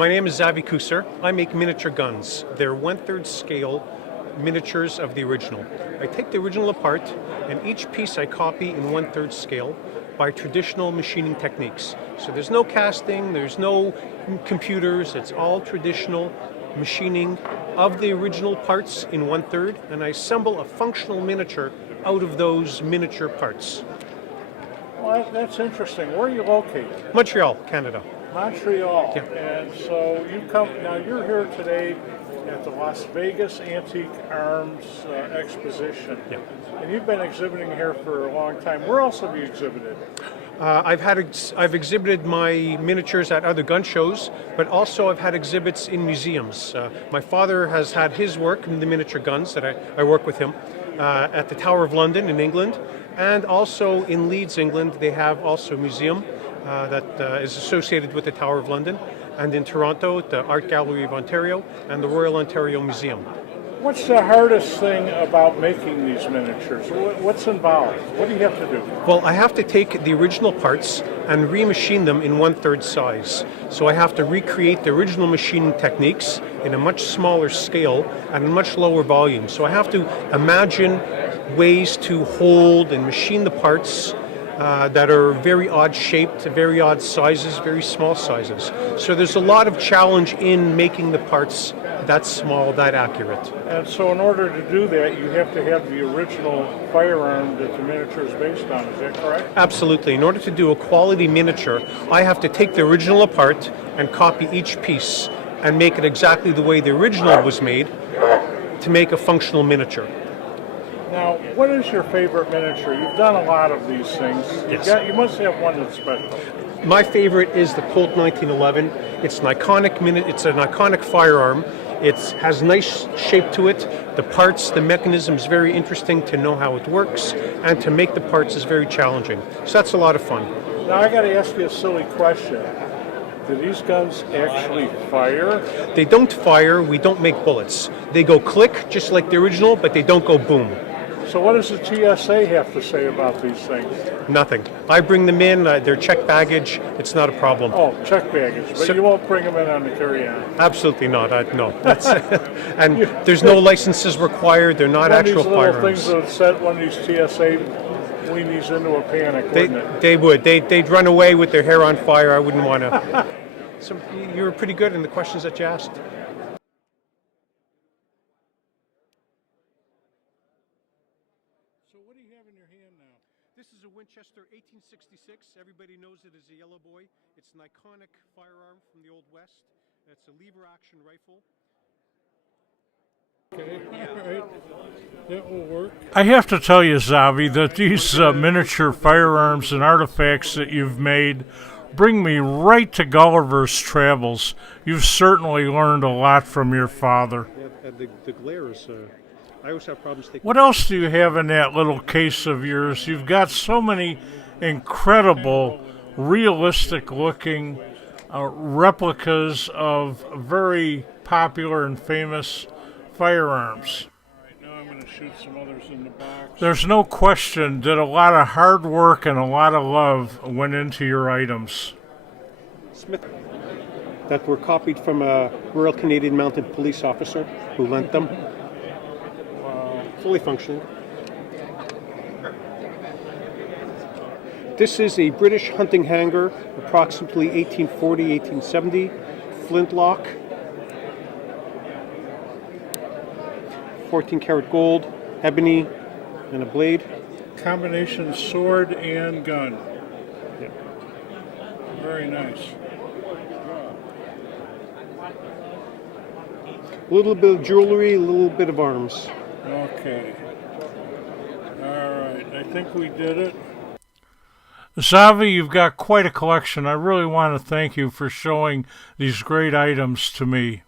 My name is Zavie Kucer. I make miniature guns. They're 1/3 scale miniatures of the original. I take the original apart, and each piece I copy in 1/3 scale by traditional machining techniques. So there's no casting, there's no computers, it's all traditional machining of the original parts in 1/3, and I assemble a functional miniature out of those miniature parts. Well, that's interesting. Where are you located? Montreal, Canada. Montreal. Yeah. And so you're here today at the Las Vegas Antique Arms Exposition. Yeah. And you've been exhibiting here for a long time. Where else have you exhibited? I've exhibited my miniatures at other gun shows, but also I've had exhibits in museums. My father has had his work in the miniature guns that I work with him at the Tower of London in England, and also in Leeds, England. They have also a museum that is associated with the Tower of London, and in Toronto, the Art Gallery of Ontario and the Royal Ontario Museum. What's the hardest thing about making these miniatures? What's involved? What do you have to do? Well, I have to take the original parts and remachine them in 1/3 size. So I have to recreate the original machining techniques in a much smaller scale and a much lower volume. So I have to imagine ways to hold and machine the parts that are very odd shaped, very odd sizes, very small sizes. So there's a lot of challenge in making the parts that small, that accurate. And so in order to do that, you have to have the original firearm that the miniature is based on. Is that correct? Absolutely. In order to do a quality miniature, I have to take the original apart and copy each piece and make it exactly the way the original was made to make a functional miniature. Now, what is your favorite miniature? You've done a lot of these things. Yes. You must have one that's special. My favorite is the Colt 1911. It's an iconic firearm. It has nice shape to it. The parts, the mechanism is very interesting to know how it works, and to make the parts is very challenging. So that's a lot of fun. Now, I got to ask you a silly question. Do these guns actually fire? They don't fire. We don't make bullets. They go click, just like the original, but they don't go boom. So what does the TSA have to say about these things? Nothing. I bring them in. They're checked baggage. It's not a problem. Oh, check baggage, but So- you won't bring them in on the carry-on. Absolutely not. No. That's and there's no licenses required. They're not One of actual these little firearms. things that would set one of these TSA weenies into a panic, wouldn't it? They would. They'd run away with their hair on fire. I wouldn't want to. So you were pretty good in the questions that you asked. So what do you have in your hand now? This is a Winchester 1866. Everybody knows it as a yellow boy. It's an iconic firearm from the Old West. It's a lever action rifle. Okay, all right. That will work. I have to tell you, Zavie, that these miniature firearms and artifacts that you've made bring me right to Gulliver's Travels. You've certainly learned a lot from your father. The glare is. I always have problems taking. What else do you have in that little case of yours? You've got so many incredible, realistic-looking replicas of very popular and famous firearms. All right, now I'm going to shoot some others in the box. There's no question that a lot of hard work and a lot of love went into your items. Smith that were copied from a Royal Canadian Mounted Police officer who lent them. Fully functioning. This is a British hunting hanger, approximately 1840, 1870, flintlock, 14 karat gold, ebony, and a blade. Combination sword and gun. Yeah. Very nice. A little bit of jewelry, a little bit of arms. Okay. All right, I think we did it. Zavie, you've got quite a collection. I really want to thank you for showing these great items to me.